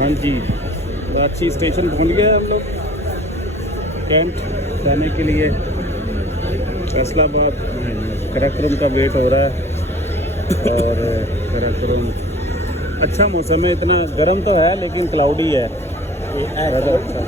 हाँ जी, रांची स्टेशन पहुंच गए हम लोग कैंट जाने के लिए। फैसलाबाद कराक्रम का वेट हो रहा है और कराक्रम अच्छा मौसम है, इतना गर्म तो है लेकिन क्लाउडी है। ज़्यादा अच्छा